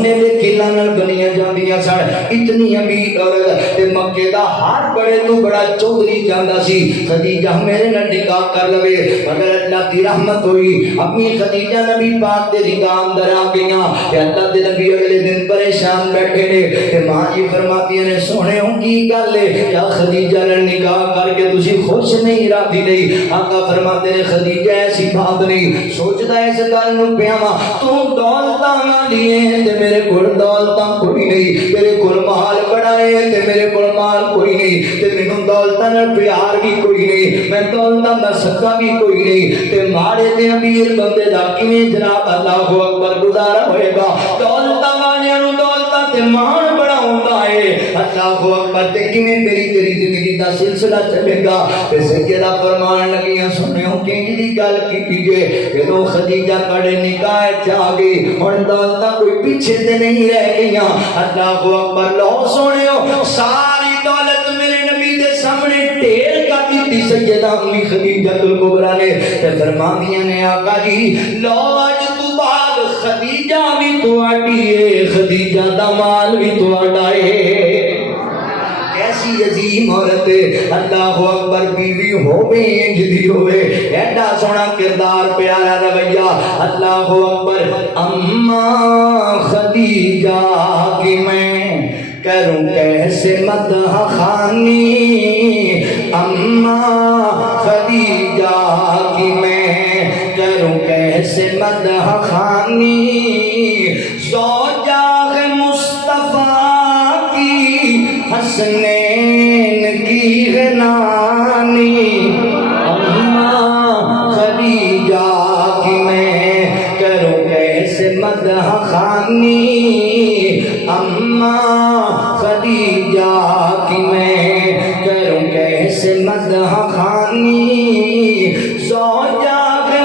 سونے دے کیلاں نال بنیاں جاندیاں سن. اتنی امیر عورت تے مکے دا ہر بڑے تو بڑا چودھری جاندا سی خدیجہ میرے نال نکاح کر لوے. مگر اللہ دی رحمت ہوئی, اپنی خدیجہ نبی پاک دے نگاہ اندر آ گئیاں تے اللہ دے نبی اگلے دن پریشان بیٹھے نے تے ماں جی فرماتی نے سونے ہوں کی گل ہے یا خدیجہ نال نکاح کر کے تسی خوش نہیں راضی نہیں. آقا فرماتے نے خدیجہ ایسی بات نہیں, سوچدا اس گل نو پیا وا تو دولتاں والی ہے تے میرے کول دولتاں کوئی نہیں, تیرے کول مال بڑا ہے تے میرے کول مال کوئی نہیں, تے مینوں دولتاں نال پیار بھی کوئی نہیں, میں دولتاں دا صدقہ بھی کوئی نہیں, تے ماڑے تے امیر بندے دا کیویں جناب اللہ اکبر گزارا ہوئے گا. دولتاں والیاں نوں دولتاں تے مان بڑا ہوندا ہے, اللہ اکبر تے کیویں تیری زندگی دا سلسلہ چلے گا. تے سیدہ فرمان لگیاں سنیو کینج دی گل کیتی جے جدوں خدیجہ کڑے نکاح چا گئی ہن دولتاں کوئی پیچھے تے نہیں رہ گئیاں. اللہ اکبر لو سنیو ساری دولت میرے نبی دے سامنے ڈھیر کر دتی سیدہ امی خدیجہ الکبریٰ نے تے فرماندیاں نے آقا جی لو اج تو بعد خدیجہ بھی تواڈی ہے, خدیجہ دا مال بھی تواڈا ہے. ایسی عظیم عورت اللہ اکبر بیوی ہوے انج دی ہوے ایڈا سونا کردار پیارا رویہ اللہ اکبر. اما خدیجہ کی میں کروں کیسے مدح خوانی, اما خدیجہ کی میں کروں کیسے مدح خوانی, زوجہ مصطفیٰ کی حسنین کی غنانی, اما خدیجہ کی میں کروں کیسے مدح خوانی, اما خدیجہ کی میں کروں کیسے مدح خوانی, زوجہ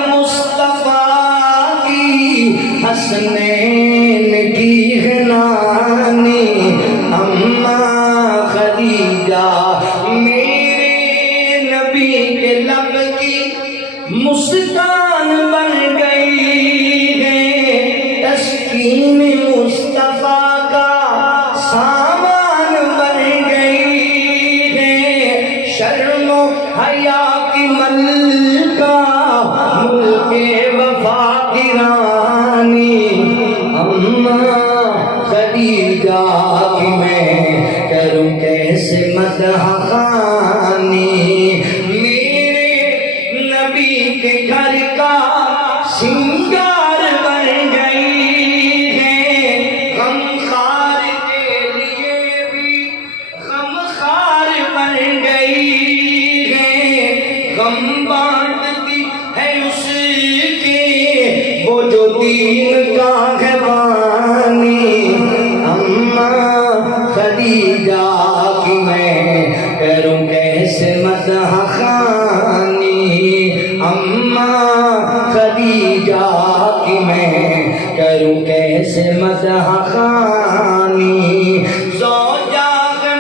مصطفیٰ کی حسنین کی غنانی, اما خدیجہ میرے نبی کے لب کی مسکان بن گئی ہے, تسکین مصطفیٰ کا سامان بن گئی ہے, شرم و حیا کی ملکہ ملک وفا کی رانی, اما خدیجہ کی میں کروں کیسے مدح خوانی, میرے نبی کے گھر کا سنگار بن گئی ہے, غم خار کے لیے بھی غم خار بن گئی ہے, غم بانٹتی ہے اس کے وہ جو دین کا ہے بانی, اما خدیجہ کی میں کروں کیسے مدح خوانی, اما خدیجہ کی میں کروں کیسے مدح خوانی, زوجہ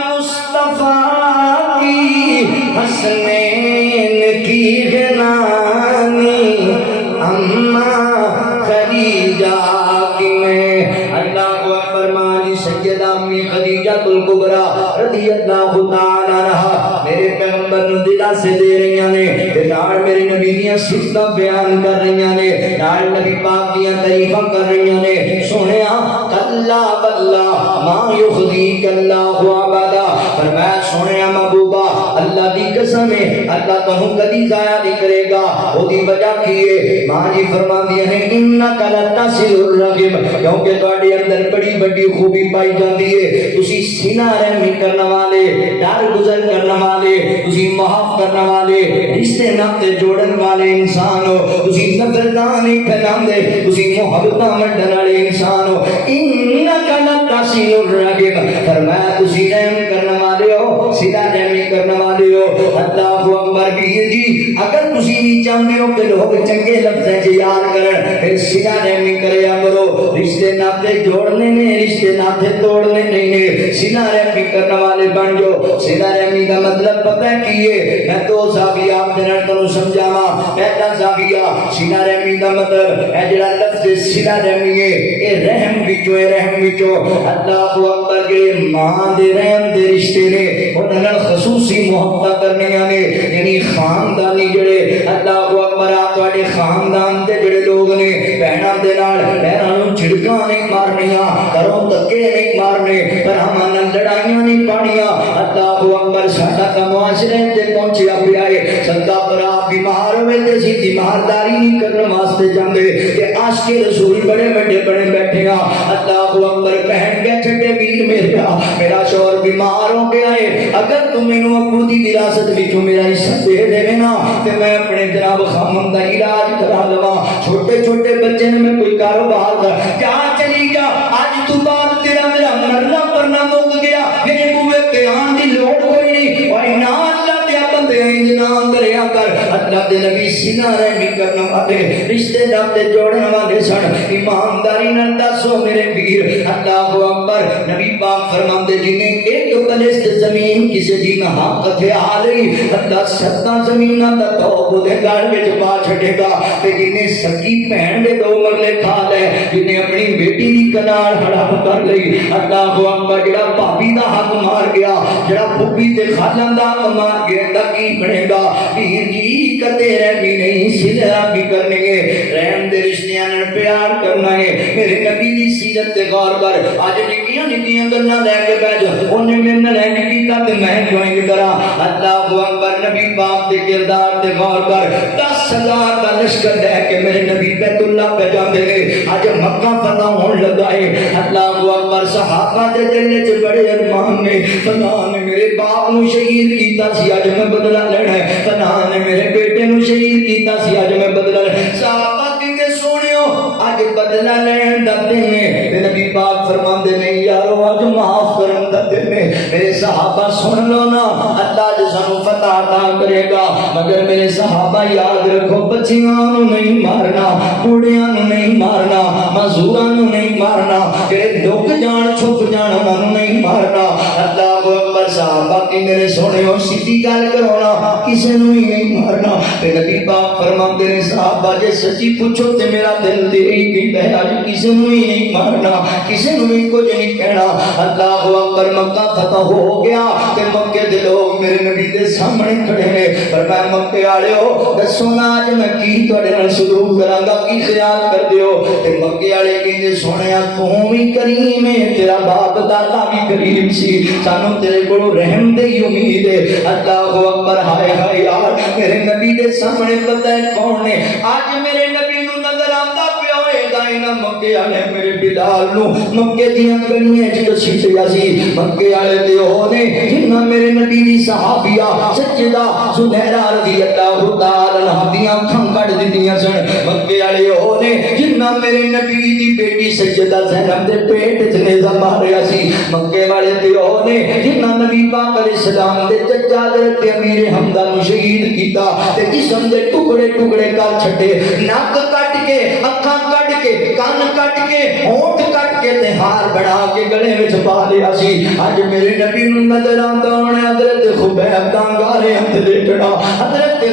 مصطفیٰ کی حسنین کی غنانی, اما خدیجہ کی میں اللہ اکبر. مانی سیدہ امی خدیجہ الکبریٰ رضی اللہ تعالی عنہا میرے پیغمبر نو دلا سے دے رہی نے تے نال میرے نبی دیاں صفتاں بیان کر رہی نے, نال نبی پاک دیاں تعریفاں کر رہی نے. سنیا کلا واللہ ما یخزیک اللہ ابدا, فرمایا سنیا محبوبہ اللہ دی قسم ہے اللہ تانوں کدی ضائع نہیں کرے گا. او دی وجہ کی ہے ماں جی فرماندی ہیں انک لتصل الرحم, کیونکہ تواڈے اندر بڑی بڑی خوبی پائی جاتی ہے, تسی سینہ رحمی کرنے والے, ڈر گزر کرنے والے, تسی معاف کرنے والے, رشتے ناتے جوڑن والے انسان ہو, تسی نفرتاں نہیں پھیلاندے, تسی محبتاں ونڈن والے انسان ہو. انک لتصل الرحم, فرمایا تسی رحم کرنے والے ہو, صلہ رحمی کرنے والے ہو. اللہ اکبر. جی اگر تسی بھی چاہتے ہو کہ لوگ چنگے لفظیں سے یاد کرن پھر صلہ رحمی کریا کرو. رشتے ناتے جوڑنے نے, رشتے ناتے توڑنے نہیں نے, صلہ رحمی کرنے والے بن جو. صلہ رحمی کا مطلب پتہ کی ہے, میں دو زاویہ آپ دے نال تانوں سمجھاواں. پہلا زاویہ صلہ رحمی کا مطلب اے جڑا لفظ صلہ رحمی ہے اے رحم وچ وچوں رحم وچوں اللہ اکبر کے ماں دے رحم دے رشتے نے انہاں نال خصوصی محبت کرنیاں نے یعنی خاندانی جڑے اللہ اکبر تواڈے خاندان دے جڑے لوگ نے بہناں دے نال بہناں نوں چھڑکاں نہیں مارنیاں گھروں دھکے نہیں مارنے بھراواں نال لڑائیاں نہیں پاڑیاں اللہ اکبر ساڈا تا معاشرے تے پہنچیا پیا ہے سدا بھرا بیمار ہوئے تے اسی تیمارداری نہیں کرن واسطے جاندے تے عاشق رسول بڑے بڑے بڑے بیٹھے ہاں اللہ اکبر بہن کے چھٹے ویر میرا شوہر بیمار ہو گیا ہے اگر تم مینوں ابو دی وراثت وچوں میرا حصہ دے دے نا تے میں اپنے جناب خامن دا علاج کرا لواں چھوٹے چھوٹے بچے نے میں کوئی کاروبار دا کیا چلی جا اج تو بعد تیرا میرا مرنا پرنا مک گیا میرے بوئے تے آن دی لوڑ کوئی نہیں اور نہ اللہ تے بندے انجام کریا کر اللہ دے نبی سینہ رحمی کرنا والے رشتے ناتے جوڑن والے سن ایمانداری نال دسو میرے پیر اللہ اکبر نبی پاک فرماندے جنہیں ایک پلست زمین کسی دی نہ حق تھے آ رہی اللہ ستا زمینہ دا تو دے گھر وچ پا چھڈے گا تے جنہیں سکی بہن دے دو مرلے کھا لے جنہیں اپنی بیٹی دی کنال ہڑپ کر لئی اللہ اکبر جڑا بھابی دا حق مار گیا جڑا پھپھی تے خالن دا حق مار گیا دا کی بنے گا پیر جی کتے رہی نہیں سلا بھی کرنے گے رحم دے رشتیاں نال پیار کرنا ہے میرے نبی دی سیرت تے غور کر اج نکیاں نکیاں گلاں لے کے بیٹھ اونے میرے نال اینج کیتا تے میں جوائن کراں اللہ اکبر نبی پاک دے کردار تے غور کر 10,000 دا لشکر لے کے میرے نبی بیت اللہ پہ جاندے نے اج مکہ فتح ہون لگا ہے اللہ اکبر صحابہ دے دل وچ بڑے ارمان نے فلاں نے میرے باپ نو شہید کیتا سی اج میں بدلہ لینا ہے فلاں نے میرے بیٹے نو شہید کیتا سی اج میں بدلہ لینا صحابہ کہندے سونیو اج بدلہ لین دا دن ہے تے نبی پاک فرماندے نے یارو اج معاف کرن دا دن ہے میرے صحابہ سن لو نا اللہ جے سانو فتح عطا کرے گا مگر میرے صحابہ یاد رکھو بچیاں نو نہیں مارنا بوڑھیاں نو نہیں مارنا معذوراں نو نہیں مارنا جڑے لک جان چھپ جان انہاں نو نہیں مارنا اللہ اکبر صحابہ کی میرے سونیو سیدھی گل کرو نا کسے نو ہی نہیں مارنا تے نبی پاک فرماندے نے صحابہ جے سچی پوچھو تے میرا دل تے ہی کہندا ہے اج کسے نو ہی نہیں مارنا کسے نو ہی کچھ نہیں کہنا اللہ اکبر مکہ فتح ہو گیا تے مکے دے لوگ میرے نبی دے سامنے کھڑے نے فرمایا مکے والےو دسو نا اج میں کی تواڈے نال سلوک کراں گا کی خیال کر دیو تے مکے والے کہندے سونیا تو بھی کریم ہے تیرا باپ دادا بھی کریم سی سانو تیرے کولوں رحم دے ہی امید ہے اللہ اکبر ہائے ہائے یار میرے نبی دے سامنے پتہ ہے کون نے اج میرے نبی نو نظر آندا پیا ہوئے گا انہاں مکے والے میرے بلال نو مکے دیاں گلیاں وچ گھسیٹیا سی مکے والے تے او نے جنہاں میرے نبی دی صحابیہ سجدہ زبیرہ رضی اللہ تعالی عنہا دیاں اکھاں کڈ دتیاں سن مکے والے او نے جنہاں میرے نبی دی بیٹی سجدہ زینب دے پیٹ وچ نیزہ ماریا سی مکے والے تے او نے جنہاں نبی پاک علیہ السلام دے چچا حضرت امیر حمزہ نو شہید کیتا تے جسم دے ٹکڑے ٹکڑے کر چھڈے نک کٹ کے اکھاں کٹ کے کان کٹ کے ہونٹ کٹ کے تے ہار بنا کے گلے وچ پا لیا سی اج میرے نبی نو نظر آندا ہونے حضرت خبیب دا انگارے ہتھ دیکھنا حضرت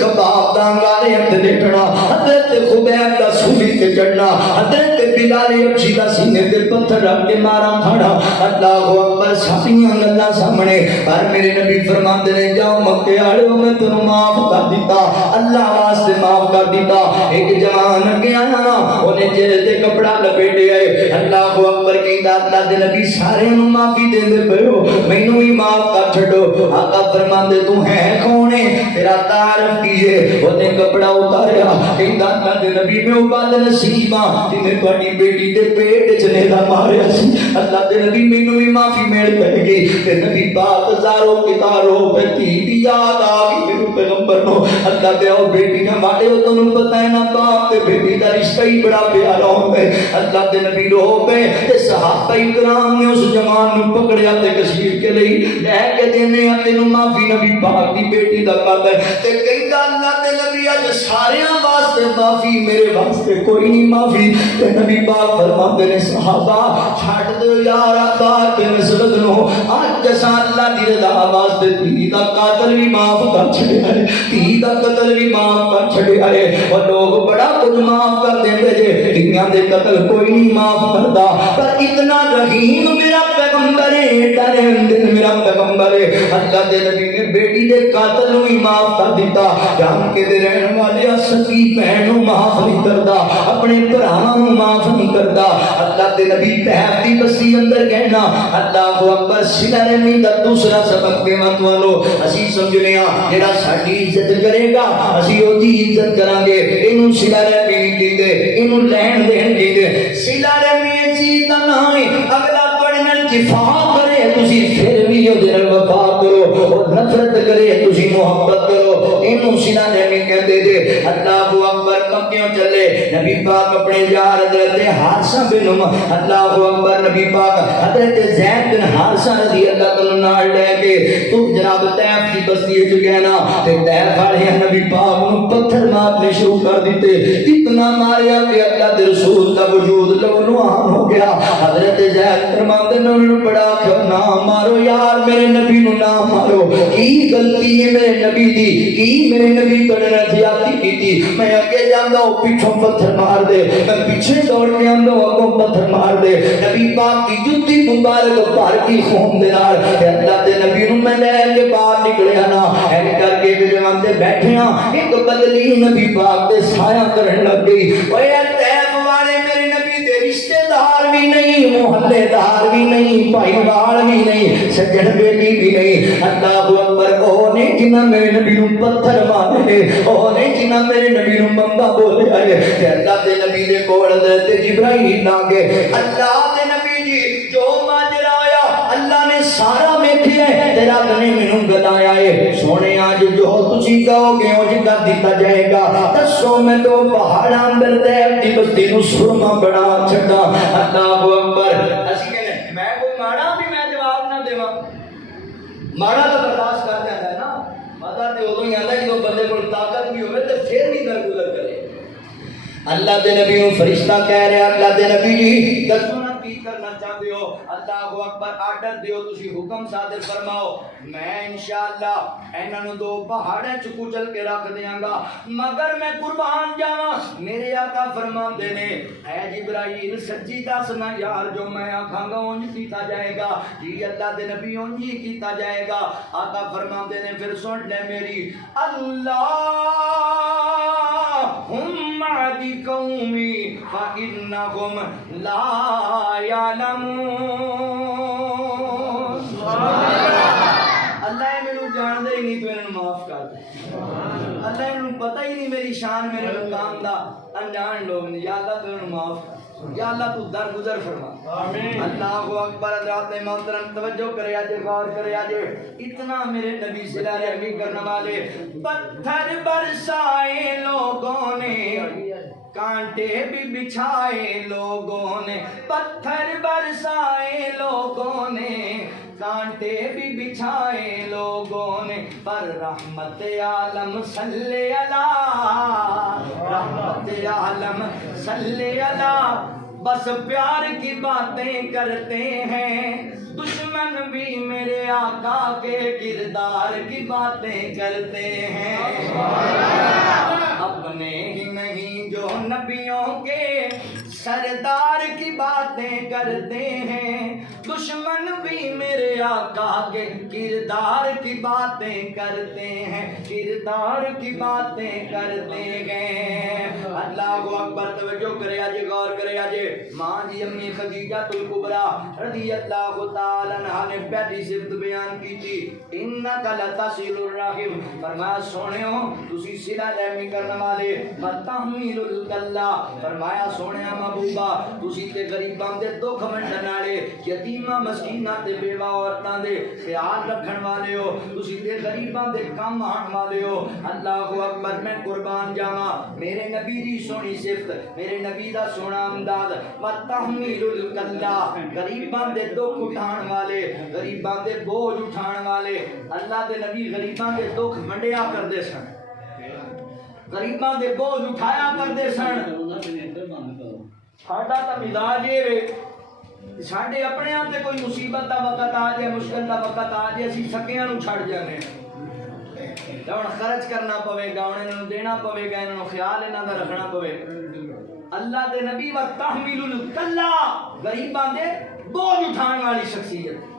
خباب دا انگارے ہتھ دیکھنا حضرت خبیب دا سولی تے چڑھنا حضرت بلال حبشی دا سینے تے پتھر رکھ کے مارا کھڑا اللہ اکبر ساریاں گلاں سامنے پر میرے نبی فرماندے نے جاؤ مکے والےو میں تینوں معاف کر دیتا اللہ واسطے معاف کر دیتا ایک جوان گیا نا اونے چہرے تے کپڑا لپیٹے آئے اللہ اکبر کہندا اللہ دے نبی سارے نوں معافی دیندے پئے ہو مینوں ہی معاف کر چھڈو آقا فرماندے تو ہے کون ہے تیرا تعارف کیجے اونے کپڑا اتاریا کہندا اللہ دے نبی میں عباد نصیب ہاں جنے تہاڈی بیٹی دے پیٹ وچ نیزہ ماریا سی اللہ دے نبی مینوں بھی معافی مل پے گی تے نبی پاک ہزاروں کتاروں پہ دی یاد آ گئی میرے پیغمبر نو اللہ دے او بیٹی نے ماڑے او تانوں پتہ ہے نا باپ تے بیٹی دا رشتہ ہی بڑا پیارا ہوندا ہے اللہ دے نبی رو پے تے صحابہ کرام نے اس جوان نو پکڑیا تے کشیر کے لئی لے کے دینے تینوں معافی نبی پاک دی بیٹی دا کردا ہے تے کہندا اللہ دے نبی اج ساریاں واسطے معافی میرے واسطے کوئی نہیں معافی تے نبی پاک فرماندے نے صحابہ چھڈ دو یار بات نسبت نو اج اللہ دی رضا واسطے تھی دا قاتل بھی معاف کر چھڑیا ہے تھی دا قتل بھی معاف کر چھڑیا ہے اور لوگ بڑا کچھ معاف کر دیندے جے بیویاں دے قتل کوئی نہیں معاف کرتا، پر اتنا رحیم میرا پیغمبر ہے، ایڈا رحمدل میرا پیغمبر ہے، اللہ دے نبی نے بیٹی دے قاتل نو ہی معاف کر دیتا، جان کے دے رہن والے سکی بہن نو معاف نہیں کرتا، اپنے بھراواں نو معاف نہیں کرتا۔ اللہ دے نبی تہاب دی بستی اندر کہنا اللہ اکبر صلہ رحمی دا دوسرا سبق دیواں تانوں، اسی سمجھنے ہاں جڑا ساڈی عزت کرے گا اسی او دی عزت کران گے، اینوں صلہ رحمی نہیں کہندے، اینوں لین دین کہندے۔ صلہ رحمی چیز دا نام ہے اگلا تواڈے نال جفا کرے تسی پھر بھی او دے نال وفا کرو، اور نفرت کرے تسی محبت کرو، اینوں صلہ رحمی کہندے جے۔ اللہ اکبر کیوں چلے نبی پاک اپنے یار حضرت حارثہ بن اللہ اکبر نبی پاک حضرت زید بن حارثہ رضی اللہ تعالی نال لے کے تو جناب طیف کی بستی وچ گیا نا تے طیف والے نبی پاک نو پتھر مارنے شروع کر دیتے، اتنا ماریا کہ اللہ دے رسول دا وجود لہو ہو گیا۔ حضرت زید فرماتے نے انہوں نے بڑا کہ نہ مارو یار میرے نبی نو نہ مارو، کی غلطی ہے میرے نبی دی، کی میرے نبی تو نے زیادتی کی تھی، میں اگے جاندا ہوں پیچھوں پتھر مار دے، میں پیچھے دوڑ کے آندا ہوں اگوں پتھر مار دے، نبی پاک کی جوتی مبارک بھر کی خون دے نال اللہ دے نبی نو میں لے کے باہر نکلیا نا اے کر کے جوان دے بیٹھے ہاں ایک بدلی نبی پاک دے سایہ کرن لگ گئی، اوے طیف والے میرے نبی دے رشتہ دار بھی نہیں، محلے دار بھی نہیں، بھائی وال بھی نہیں، سجن بیٹی بھی نہیں، اللہ اکبر او نے جنہاں میرے نبی نو پتھر مارے، او نے جنہاں میرے نبی نو بندہ بولے آئے کہ اللہ دے نبی دے کول حضرت جبرائیل آ گئے، اللہ دے نبی جی جو ماجرا آیا اللہ نے سارا ویکھیا ہے تے رب نے مینوں گلایا ہے، سونے آج جو تسی کہو گے او جی کر دتا جائے گا، دسو میں تو پہاڑاں اندر طیف دی بستی نو سرما بنا چھڈا۔ اللہ اکبر اسی کہنے میں کوئی ماڑا بھی میں جواب نہ دیواں، ماڑا تو برداشت کر جاندا ہے نا، مزہ تے ادوں ہی آندا ہے جدوں بندے کول طاقت بھی ہوے تے پھر بھی درگزر کرے۔ اللہ دے نبی نو فرشتہ کہہ رہا اللہ دے نبی جی دسو نا کی کرنا چاہتے ہو، اللہ اکبر آرڈر دیو تسی حکم صادر فرماؤ، میں انشاءاللہ انہاں نو دو پہاڑاں چ کچل کے رکھ دیاں گا، مگر میں قربان جاواں میرے آقا فرماندے نے اے جبرائیل سچی دسنا یار جو میں آکھاں گا اونج کیتا جائے گا، جی اللہ دے نبی اونج ہی کیتا جائے گا۔ آقا فرماندے نے پھر سن لے میری اللہم عدی قومی فإنہم لا یعلمون، اللہ میرے جان دے نہیں تو انہوں معاف کر دے، اللہ انہوں پتہ ہی نہیں میری شان میرے مقام دا، انجان لوگ نہیں، یا اللہ تو انہوں معاف کر، یا اللہ تو درگزر فرما۔ اللہ اکبر حضرات محترم توجہ کرے آجے غور کرے آجے، اتنا میرے نبی صلی اللہ علیہ کرنے والے پتھر برسائے لوگوں نے، کانٹے بھی بچھائے لوگوں نے، پتھر برسائے لوگوں نے، کانٹے بھی بچھائے لوگوں نے، پر رحمت عالم صلی اللہ، رحمت عالم صلی اللہ، بس پیار کی باتیں کرتے ہیں، دشمن بھی میرے آقا کے کردار کی باتیں کرتے ہیں، اپنے ہی نہیں جو نبیوں کے سردار کی باتیں کرتے ہیں، دشمن بھی میرے آقا کے کردار کی باتیں کرتے ہیں، کردار کی باتیں کرتے ہیں۔ اللہ اکبر توجہ کرے آجے غور کرے آجے، ماں جی امی خدیجہ الکبریٰ رضی اللہ تعالیٰ عنہا نے پہلی صفت بیان کی تھی، انک لتصل الرحم، فرمایا سونےو تسی صلہ رحمی کرنے والے، وتحمل الکلہ، فرمایا سونیا محبوبہ تسی تے غریباں دے دکھ ونڈن والے، یتیماں مسکیناں تے بیوہ عورتاں دے خیال رکھن والے ہو، تسی تے غریباں دے کم آن والے ہو۔ اللہ اکبر میں قربان جاواں میرے نبی دی سونی صفت، میرے نبی دا سونا انداز، وتحمل الکلہ، غریباں دے دکھ اٹھان والے، غریباں دے بوجھ اٹھان والے۔ اللہ دے نبی غریباں دے دکھ منڈیا کردے سن، غریباں دے بوجھ اٹھایا کردے سن۔ ساڈا تا مزاج یہ ساڈے اپنے آپ تے کوئی مصیبت دا وقت آ جائے، مشکل دا وقت آ جائے، اسی سکیاں نو چھڑ جانے، ہن خرچ کرنا پوے گا، انہاں نوں دینا پوے گا، انہاں نوں خیال انہاں دا رکھنا پوے۔ اللہ دے نبی و تحمیل الکلا غریباں دے بوجھ اٹھان والی شخصیت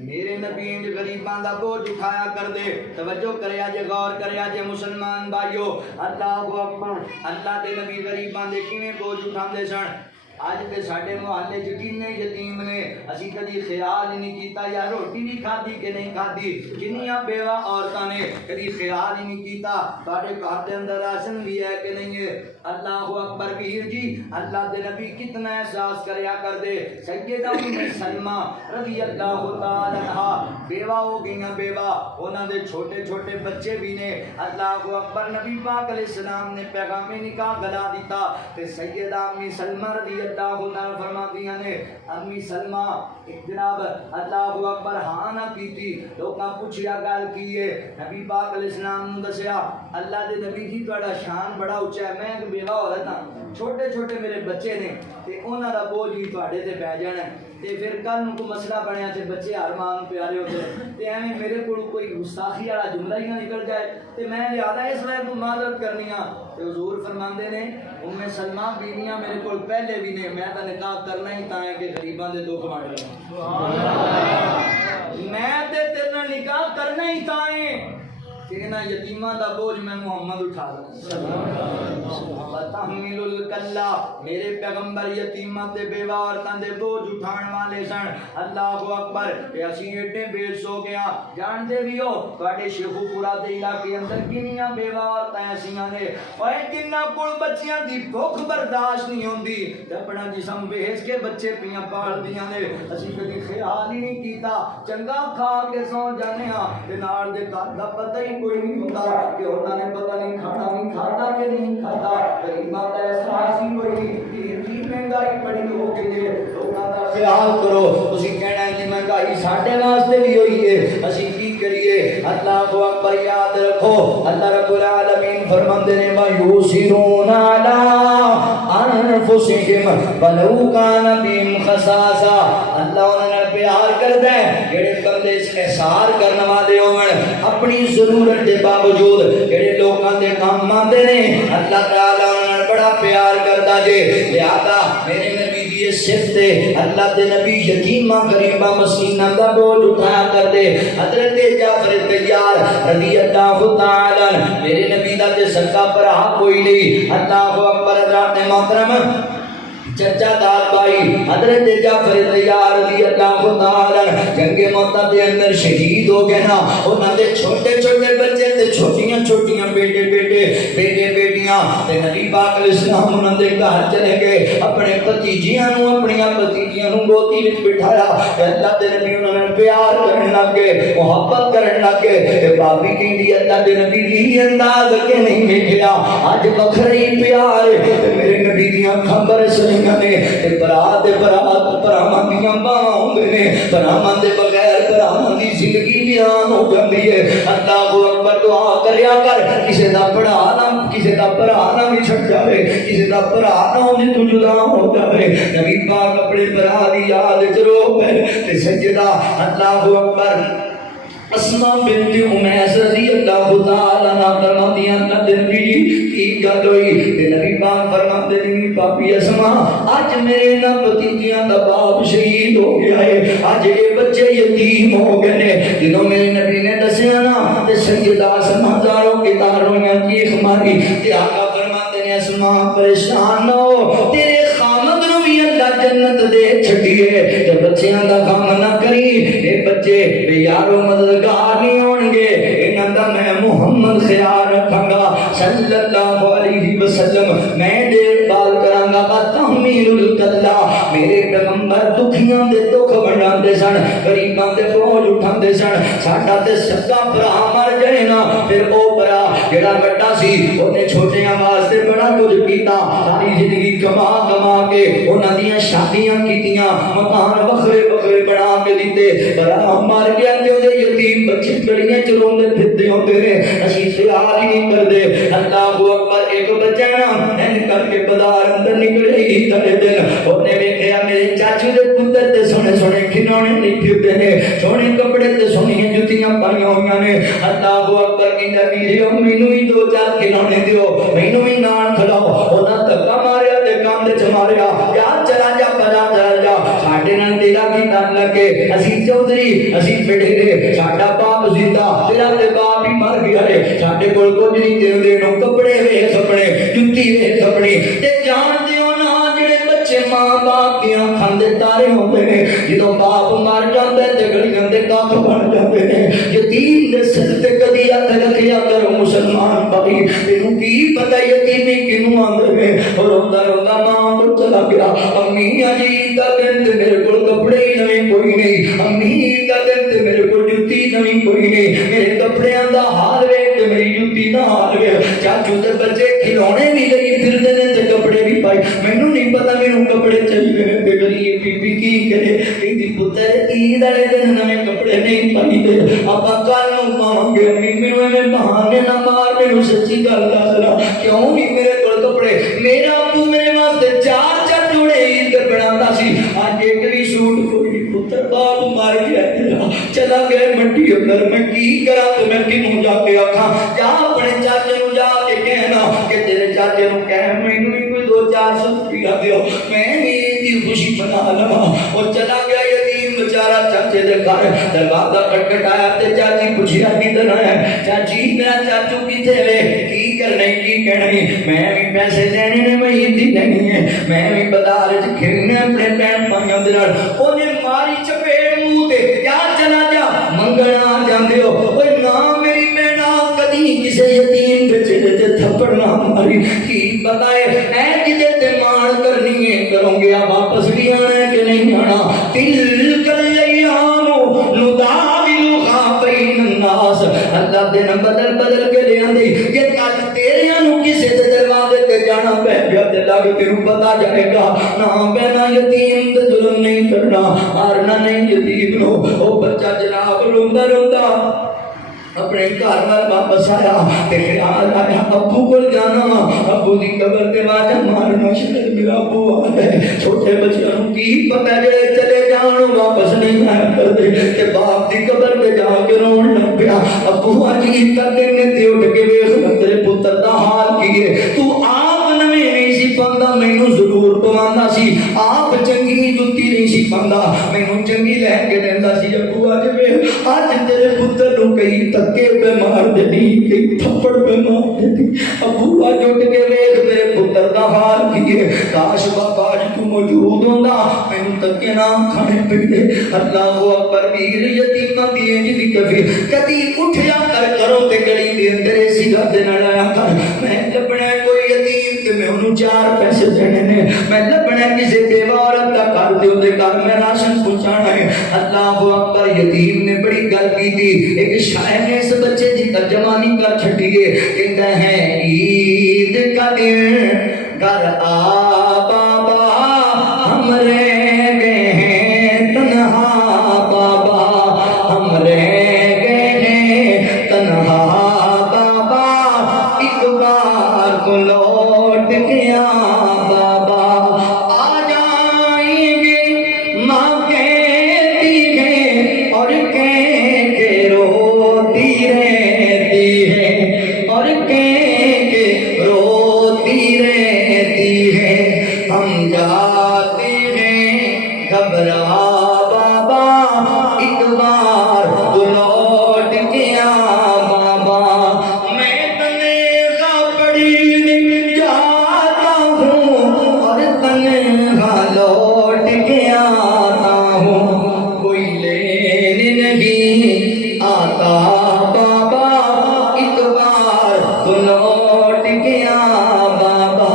میرے نبی انج غریباں دا بوجھ اٹھایا کر دے توجہ کریا جے غور کریا جے مسلمان بھائیو اللہ اکبر اللہ دے نبی غریباں دے کیویں بوجھ اٹھاندے سن آج تے ساڈے محلے چ کنے یتیم نے اسی کدی خیال ہی نہیں کیتا یا روٹی بھی کھادی کہ نہیں کھادی کنیاں بیوہ عورتاں نے کدی خیال ہی نہیں کیتا تواڈے گھر دے اندر راشن بھی ہے کہ نہیں ہے اللہ اکبر ویر جی اللہ دے نبی کتنا احساس کریا کر دے سیدہ ام سلمہ رضی اللہ تعالی عنہا بیوہ ہو گئیاں بیوہ انہاں دے چھوٹے چھوٹے بچے بھی نے اللہ اکبر نبی پاک علیہ السلام نے پیغام نکاح گلا دیتا تے سیدہ ام سلمہ رضی اللہ تعالی فرماتی ہیں امی سلمہ جناب اللہ اکبر ہاں نہ کیتی لوکاں پوچھیا گل کی ہے نبی پاک علیہ السلام نے دسیا اللہ دے نبی جی تہاڈا شان بڑا اونچا ہے میں ایک بیوہ عورت ہاں چھوٹے چھوٹے میرے بچے نے تے انہاں دا بوجھ بھی تہاڈے تے پے جانا ہے تے پھر کل نوں کوئی مسئلہ بنیا تے بچے ہر ماں نوں پیارے ہوندے تے ایویں میرے کول کوئی گستاخی والا جملہ ہی نہ نکل جائے تے میں لہذا اس وجہ تو معذرت کرنی ہاں تے حضور فرماندے نے ام سلمہ بیویاں میرے کول پہلے بھی نے میں تا نکاح کرنا ہی تاں ہے کہ غریباں دے دکھ وانڈ سبحان اللہ میں تے تیرے نال نکاح کرنا ہی تاں ہے کہ انہاں یتیماں دا بوجھ میں محمد اٹھا لوں تحمیل الکلا میرے پیغمبر یتیماں تے بیوہ عورتاں دے بوجھ اٹھان والے سن اللہ اکبر کہ اسی ایڈے بے سو گیا جان دے بھی ہو تواڈے شیخو پورا دے علاقے اندر کنیاں بیوہ عورتاں ایسیاں نے اوے جنہاں کول بچیاں دی بھوک برداشت نہیں ہوندی تے اپنا جسم بیچ کے بچے پیاں پال دیاں نے اسی کدی خیال ہی نہیں کیتا چنگا کھا کے سو جانے ہاں تے نال دے گھر دا پتہ ہی کوئی نہیں ہوتا کہ انہاں نے پتہ نہیں کھانا نہیں کھاتا کہ نہیں کھاتا غریباں دا احساس ہی کوئی نہیں کی مہنگائی بڑی ہو گئی ہے لوکاں دا خیال کرو تسی کہنا ہے کہ مہنگائی ساڈے واسطے بھی ہوئی ہے اسی کی کریے اللہ اکبر یاد رکھو اللہ رب العالمین فرماندے نے وَيُؤْثِرُونَ عَلَىٰ أَنفُسِهِمْ وَلَوْ كَانَ بِهِمْ خَصَاصَةٌ اللہ انہاں نے پیار کردا ہے جڑے بندے احسار کرن والے ہون اپنی ضرورت دے باوجود جڑے لوکاں دے کام آندے نے اللہ تعالی انہاں نال بڑا پیار کردا جے لہذا میرے نبی دی صفت اللہ دے نبی یتیماں غریباں مسکیناں دا بوجھ اٹھایا کردے حضرت جعفر طیار رضی اللہ تعالی عنہ میرے نبی دا تے سکا بھرا کوئی نہیں اللہ اکبر حضرات محترم چچا دار بھائی حضرت جعفر طیار رضی اللہ تعالی جنگ موتا دے اندر شہید ہو گئے نا انہاں دے چھوٹے چھوٹے بچے تے چھوٹیاں چھوٹیاں بیٹے بیٹیاں تے نبی پاک علیہ السلام انہاں دے گھر چلے گئے اپنے بھتیجیاں نوں اپنی بھتیجیاں نوں گودی وچ بٹھایا تے اللہ دے نبی انہاں نال پیار کرن لگ گئے محبت کرن لگ گئے تے بابی کہندی اللہ دے نبی دی انداز کے نہیں ویکھیا اج بکھری پیار تے میرے نبی دی اکھاں برس نے تے برات براواں دیاں باواں ہوندے نے براواں دے بغیر براواں دی زندگی ویران ہو جاندی ہے اللہ اکبر دعا کریا کر کسے دا بھرا نہ بھی چھڑ جاوے کسے دا بھرا نہ ہوندے تو جدا ہو جاوے نبی پاک اپنے بھرا دی یاد وچ رو پئے تے سجدہ اللہ اکبر اسماء بنت امیس رضی اللہ تعالی عنہا فرماندیاں نبی کی گل ہوئی تے نبی پاک فرماندے نے پاپی اسماء اج میرے نا بھتیجیاں دا باپ شہید ہو گیا ہے اج یہ بچے یتیم ہو گئے نے جنوں میرے نبی نے دسیا نا تے سیدہ اسماء زاروں کی تارویاں چیخ ماری تے آقا فرماندے نے اسماء پریشان نہ ہو تیرے خامد نو بھی اللہ جنت دے چھڈیے تے بچیاں دا غم نہ کری اے بچے بے یارو مددگار نہیں ہون گے انہاں دا میں محمد خیال رکھاں گا صلی اللہ علیہ وسلم میں دیکھ بھال کراں گا تحمیل الکلا میرے پیغمبر دکھیاں دے دکھ ونڈاندے سن غریباں دے بوجھ اٹھاندے سن ساڈا تے سکا بھرا مر جائے نا پھر او بھرا جڑا بڑا سی اونے چھوٹیاں واسطے بڑا کچھ کیتا ساری زندگی کما کے انہاں دیاں شادیاں کیتیاں مکان وکھرے وکھرے بنا کے دتے بڑا مر گیا تے اودے یتیم بچے گلیاں چ روندے پھردے ہوندے نے اسی خیال ہی نہیں کردے اللہ اکبر ایک بچہ نا این کر کے بازار اندر نکلے ہی تڑے دن اونے ویکھیا میرے چاچو دے پتر تے سونے سونے کھلونے نہیں پھردے نے سونے کپڑے تے سونیاں جُتیاں پائیاں ہوئیاں نے اللہ اکبر کہندا ویرے مینوں ہی دو چار کھلونے دیو مینوں ہی نال کھلاؤ انہاں دھکا ماریا یار چلا جا پلا چلا جا ساڈے نال تیرا کی تعلق ہے اسی چودھری اسی پڑھے ساڈا باپ زندہ تیرا تے باپ ہی مر گیا ہے ساڈے کول کچھ نہیں دیندے نو کپڑے ویکھ اپنے جُتی ویکھ اپنی تے جان دیو نا جڑے بچے ماں باپ دیاں کھاندے تارے ہوندے نے جدوں باپ مر جاندا تے گلیاں دے کاف بن جاندے نے یتیم دے سر تے کدی ہاتھ رکھیا کرو مسلمان بھائی تینوں کی پتہ یتیمی کینوں آندے نے اور روندا روندا ماں کو چلا گیا امی اجی دا دن تے میرے کول کپڑے ہی نویں کوئی نہیں امی دا دن تے میرے کول جُتی نویں کوئی نہیں میرے کپڑیاں دا حال ویکھ تے میری جُتی دا حال ویکھ چاچو تے بچے کھلونے بھی لئی پھردے نے تے کپڑے بھی پائے مینوں نہیں پتہ مینوں کپڑے چاہیے نے تے غریب بی بی کی کرے کہندی پتر عید والے دن نویں کپڑے نہیں پائی دے آپا کل نوں پاواں گے امی مینوں ایویں بہانے نہ مار مینوں سچی گل دس لا کیوں نہیں میرے کول کپڑے میرا ابو میرے واسطے چار چار جوڑے عید تے بناتا سی اج ایک بھی سوٹ کوئی پتر باپ مار گیا تیرا چلا گیا مٹی اندر میں کی کراں تے میں کینوں جا کے آکھاں جا اپنے چاچے نوں جا کے کہنا کہ تیرے چاچے نوں کہہ مینوں بھی کوئی 200-400 روپیہ دیو میں بھی دی خوشی بنا لواں اور چلا گیا یتیم بیچارہ چاچے دے گھر دروازہ کھٹکھٹایا تے چاچی پوچھیا کدھر ہے چاچی میرا چاچو کتے وے کی کرنے کی کہنے میں بھی پیسے دینے نے میں دی نہیں ہے میں بھی بازار وچ کھیلنے اپنے بہن بھائیاں دے نال اونے ماری چپیڑ منہ تے یا چلا جا منگنا جاندے ہو اوے نا میری بہنا کدی کسے یتیم دے چہرے تے تھپڑ نہ ماری کی بتائے اے جدے تے مان کرنی ہے کروں گے واپس بھی آنا ہے کہ نہیں آنا تلک الیام نداولها بین الناس اللہ دے بدل بدل کے لے آندے کہ کل تیرے نوں کسے دے دروازے تے جانا پے گیا تے لگ تینوں پتہ جائے گا نا بہنا یتیم تے ظلم نہیں کرنا مارنا نہیں یتیم نو او بچہ جناب روندا روندا اپنے گھر وال واپس آیا تے خیال آیا ابو کول جانا ابو دی قبر تے واجا مارنا شاید میرا ابو آ گئے چھوٹے بچیاں نوں کی پتہ جے چلے جان واپس نہیں آیا کردے تے باپ دی قبر تے جا کے رون لگ پیا ابو عجیب کردے نے تے اٹھ کے ویکھ تیرے پتر دا حال کی ہے تو آپ نویں نہیں سی پاندا مینوں ضرور پواندا سی آپ چنگی جُتی نہیں سی پاندا مینوں چنگی لے کے دیندا سی ابو اج ویکھ اج تیرے پتر نوں کئی تکے پہ مار دینی کئی تھپڑ پہ مار دینی ابو آج اٹھ کے ویکھ میرے پتر دا حال کیے کاش بابا آج تو موجود ہوندا مینوں تکے نہ کھانے پڑے اللہ اکبر ویر یتیماں دی جدی کبھی اٹھیا کر کرو تے گلی دے اندر سیدھا دے نال آیا کر میں لبنا کوئی یتیم تے میں انہوں 4 پیسے دینے نے میں لبنا کسی بیوہ عورت دا کر دے دے کر میں راشن پہنچانا ہے اللہ اکبر یتیم نے بڑی گل کی تھی ایک شاعر نے اس بچے دی ترجمانی کر چھٹی ہے کہتا ہے عید کا دن گھر آ بابا ہم رہ گئے ہیں تنہا بابا ہم رہ گئے ہیں تنہا بابا ایک بار کو لوٹ گیا بابا آ جائیں گے ماں کہتی ہے اور کہہ کے روتی رہتی ہے اور کہہ کے روتی رہتی ہے ہم جاتے ہیں گھبرا بابا ایک بار تو لوٹ گیا بابا میں تنہا پڑی جاتا ہوں اور تنہا لوٹ کے آتا ہوں کوئی لینے نہیں آتا بابا ایک بار تو لوٹ کے آ بابا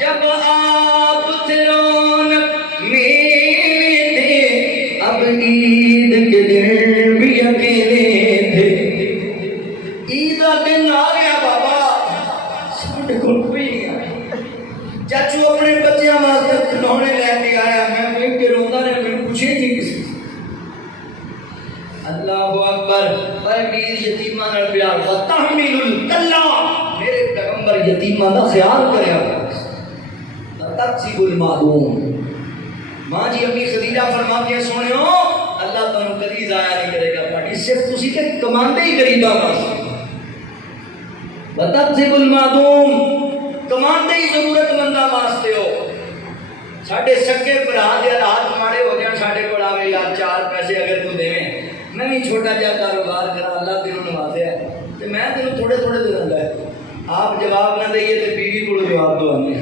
جب آپ سے رونق میلے تھے اب عید کے دن بھی اکیلے تھے عید کا دن آ گیا بابا ساڈے کول کوئی نہیں آیا چاچو اپنے بچیاں واسطے کھلونے لے کے آیا میں ویکھ کے روندا رہیا میں پوچھے نہیں کسی اللہ اکبر ویر یتیماں نال پیار وتحمل الکلا میرے پیغمبر یتیماں دا خیال کریا تقسیب المعدوم ماں جی امی خدیجہ فرماتی ہیں سونیو اللہ تانوں کبھی ضائع نہیں کرے گا تہاڈی صرف تسی تے کماندے ہی غریباں واسطے وتقسیب المعدوم کماندے ہی ضرورت منداں واسطے ہو ساڈے سکے بھرا دے حالات ماڑے ہو جان ساڈے کول آوے یار 4 پیسے اگر تو دیویں میں بھی چھوٹا جہا کاروبار کرا اللہ تینوں نوازیا تے میں تینوں تھوڑے تھوڑے دے دیندا ہے آپ جواب نہ دئیے تے بیوی کول جواب دوانے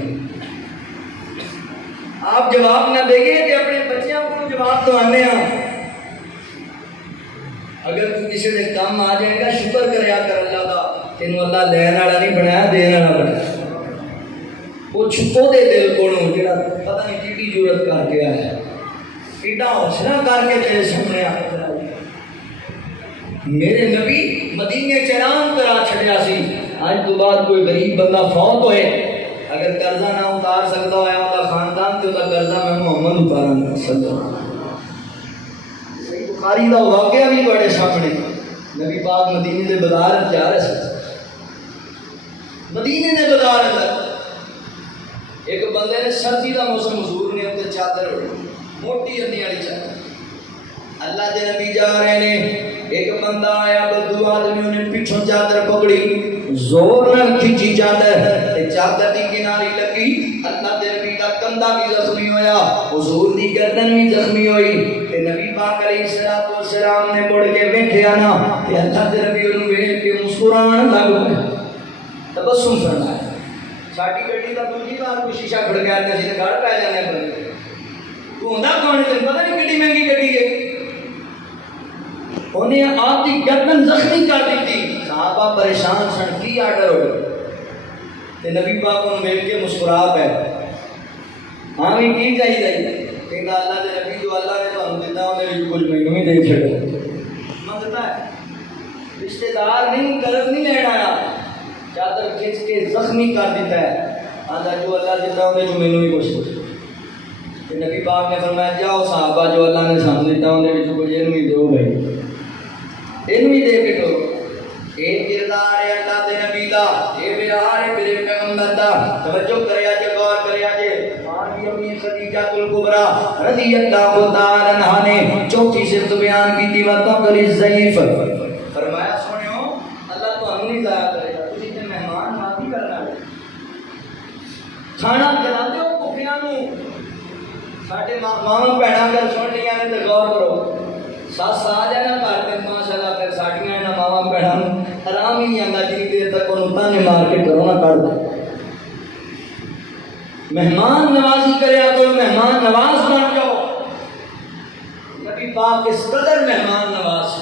آپ جواب نہ دئیے تے اپنے بچیاں کول جواب دوانے ہیں اگر تو کسی دے کام آ جائے گا شکر کریا کر اللہ دا تینوں اللہ لین والا نہیں بنایا دین والا بنایا وہ چھپو دے دل کولوں جڑا پتہ نہیں کیڑی ضرورت کر کے آیا ایڈا حوصلہ کر کے تیرے سامنے آ میرے نبی مدینے چران کرا چھڑیا سی آج تو بعد کوئی غریب بندہ فوت ہوئے اگر قرضہ نہ اتار سکتا ہوا ہے خاندان تے قرضہ میں محمد اتارا صلی اللہ علیہ وسلم بخاری دا واقعہ بھی بڑے سامنے نبی پاک مدینے دے بازار جا رہے تھے مدینے دے بازار اندر ایک بندے نے سردی دا موسم حضور نے اپنے چادر موٹی اندھی والی چادر اللہ دے نبی جا رہے نے ایک بندہ آیا بدو آدمیوں نے پیچھوں چادر پکڑی زور نہ کھینچی چادر تے چادر دی کناری لگی اللہ دے نبی دا کندھا بھی زخمی ہویا حضور دی گردن بھی زخمی ہوئی تے نبی پاک علیہ الصلوۃ والسلام نے مڑ کے ویکھیا نا تے اللہ دے نبی انہوں ویکھ کے مسکران لگ پئے تبسم فرمایا ساڈی گڈی دا دوجی بار کوئی شیشہ کھڑکایا تے اسی گھر پے جانے بندے تو ہوندا کون ہے پتہ نہیں کتنی مہنگی گڈی ہے انہیں آپ کی گردن زخمی کر دی تھی صحابہ پریشان سن کی آرڈر ہو گئے نبی پاک انہوں مل کے مسکرا پہ ہاں بھی کی چاہیے کہ اللہ دے نبی جو اللہ نے تو دیتا انہیں کچھ مہینوں ہی دے چھڑے مانگتا ہے رشتہ دار نہیں قرض نہیں لینا آیا چادر کھینچ کے زخمی کر دیتا ہے آدھا جو اللہ دیتا انہیں جو مہینوں ہی کچھ نبی پاک نے فرمایا جاؤ صحابہ جو اللہ نے سامنے دیتا انہیں کچھ یہ نہیں دو بھائی اینو ہی دے کے تو اے کردار ہے اللہ دے نبی دا اے بیار ہے میرے پیغمبر دا توجہ کریا جے غور کریا جے ماں امی خدیجہ الکبریٰ رضی اللہ تعالی عنہا نے چوتھی صفت بیان کی تھی وتقری الضیف فرمایا سنو اللہ تو ہم نہیں ضائع کرے گا تسی تے مہمان نوازی کرنا ہے کھانا کھلاتے ہو بھوکیاں نو ساڈے ماں بہناں گل سن لیاں نے تے غور کرو ساس آ جائے نا گھر پہ ماشاءاللہ پھر ساڈیاں نا ماواں بہناں آرام ہی نہیں آندا جتنی دیر تک انہوں تانے مار کے گھروں نہ کر دے مہمان نوازی کرے کرو مہمان نواز بن جاؤ نبی پاک اس قدر مہمان نواز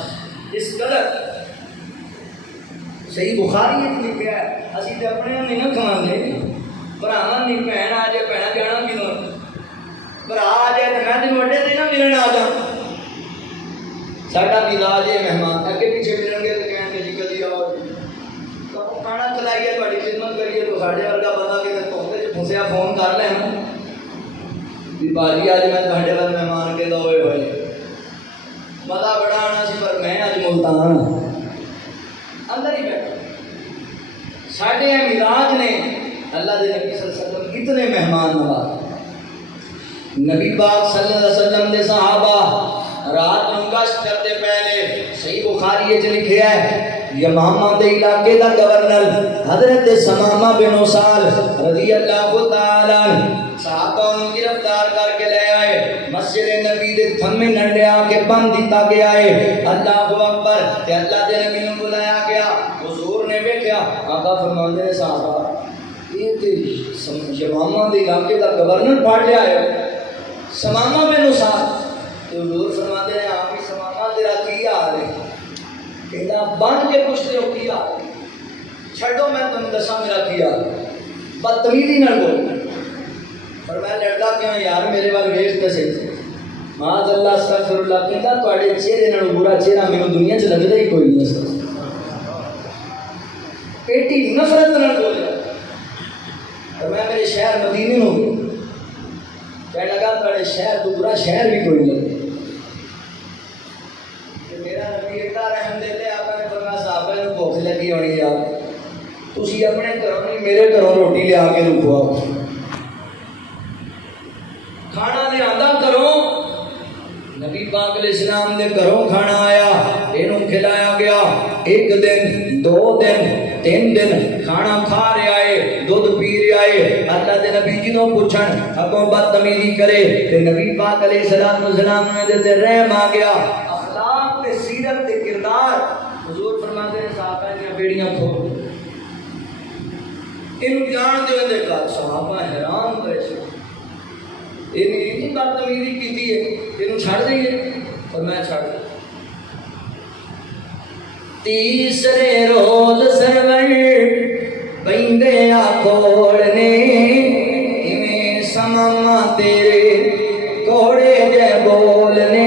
اس قدر صحیح بخاری میں لکھا ہے اسی تے اپنے نہیں نہ کھواندے بھراواں نہیں بہن آ جائے بہن جانا کیوں بھرا آ جائے تے میں تے وڈے تے نہ ملن آ جاؤں ساڈا مزاج ہے مہمان اگے پیچھے ملن گے تو کہیں گے جی کدی آؤ کھانا کھلائیے تھوڑی خدمت کریے تو ساڈے ورگا بندہ کتے دھوکے چ پھسیا فون کر لینا بھی باجی اج میں تہاڈے ول مہمان کے دوئے ہوئے پتا بڑا آنا سی پر میں اج ملتان اندر ہی بیٹھا ساڈے مزاج نے اللہ دے نبی صلی اللہ علیہ وسلم کتنے مہمان نواز نبی پاک صلی اللہ علیہ وسلم دے صحابہ رات نو گشت کرتے پہلے صحیح بخاری یہ لکھیا ہے یمامہ دے علاقے دا گورنر حضرت سمامہ بن اسال رضی اللہ تعالی صحابہ ان گرفتار کر کے لے آئے مسجد نبی دے تھمے نڈے آ کے بند دیتا گیا ہے اللہ اکبر تے اللہ دے نبی نوں بلایا گیا حضور نے ویکھیا آقا فرماندے نے صحابہ یہ تے یمامہ دے علاقے دا گورنر پڑھ لیا ہے سمامہ بن اسال تو حضور فرماتے ہیں آپ ہی سمامہ تیرا کی حال ہے کہتا بن کے پوچھتے ہو کی حال ہے چھڑو میں تم دسا میرا کی حال ہے بدتمیزی نہ بول اور میں لڑتا کیوں یار میرے وال ویخ تے صحیح معاذ اللہ استغفر اللہ کہتا تواڈے چہرے نال برا چہرہ مینوں دنیا 'چ لگدا ہی کوئی نہیں پیٹی نفرت نال بولیا اور میں میرے شہر مدینے نوں کہنے لگا تواڈے شہر تو برا شہر بھی کوئی نہیں میرا نبی ایڈا رحم دیتے آپ نے فرمایا صحابہ نوں بھوک لگی ہونی یار تسی اپنے گھروں نہیں میرے گھروں روٹی لیا کے رکھواؤ کھانا لے آندا کرو نبی پاک علیہ السلام نے گھروں کھانا آیا انہوں کھلایا گیا 1 دن 2 دن 3 دن کھانا کھا رہے آئے دودھ پی رہے آئے اللہ دے نبی جنوں پوچھن اگوں بدتمیزی کرے تے نبی پاک علیہ السلام نے تے رحم آ گیا اخلاق تے سیرت تے کردار حضور فرماتے ہیں صحابہ نے بیڑیاں کھول انہوں جان دے دے کا صحابہ حیران ہوئے سے انہوں بدتمیزی کی ہے انہوں چھڑ دئیے اور میں چھڑ دیا تیسرے روز سرور پیندے آکوڑنے ہمیں سماما تیرے کوڑے جے بولنے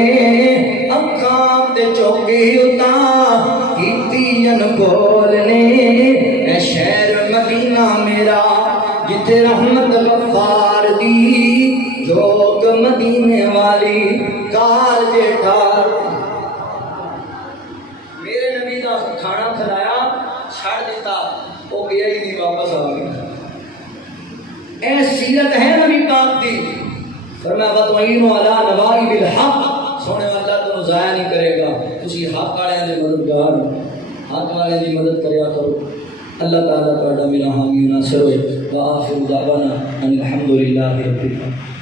اکھاں تے چوکی اتا کیتی جن بولنے اے شہر مدینہ میرا جتے رحمت غفار دی لوگ مدینے والی کار جیٹھار میرے نبی کا کھانا کھلایا چھڑ دیتا وہ گیا ہی نہیں واپس آ گیا اے سیرت ہے نبی پاک دی فرمایا وَتُعِينُ عَلَىٰ نَوَائِبِ الْحَقِّ سونے والا تو ضائع نہیں کرے گا تسی حق والے دی مددگار حق والے دی مدد کریا کرو اللہ تعالیٰ تہاڈا میرا حامی ناصر ہوئے وآخر دعوانا ان الحمد للہ رب العالمین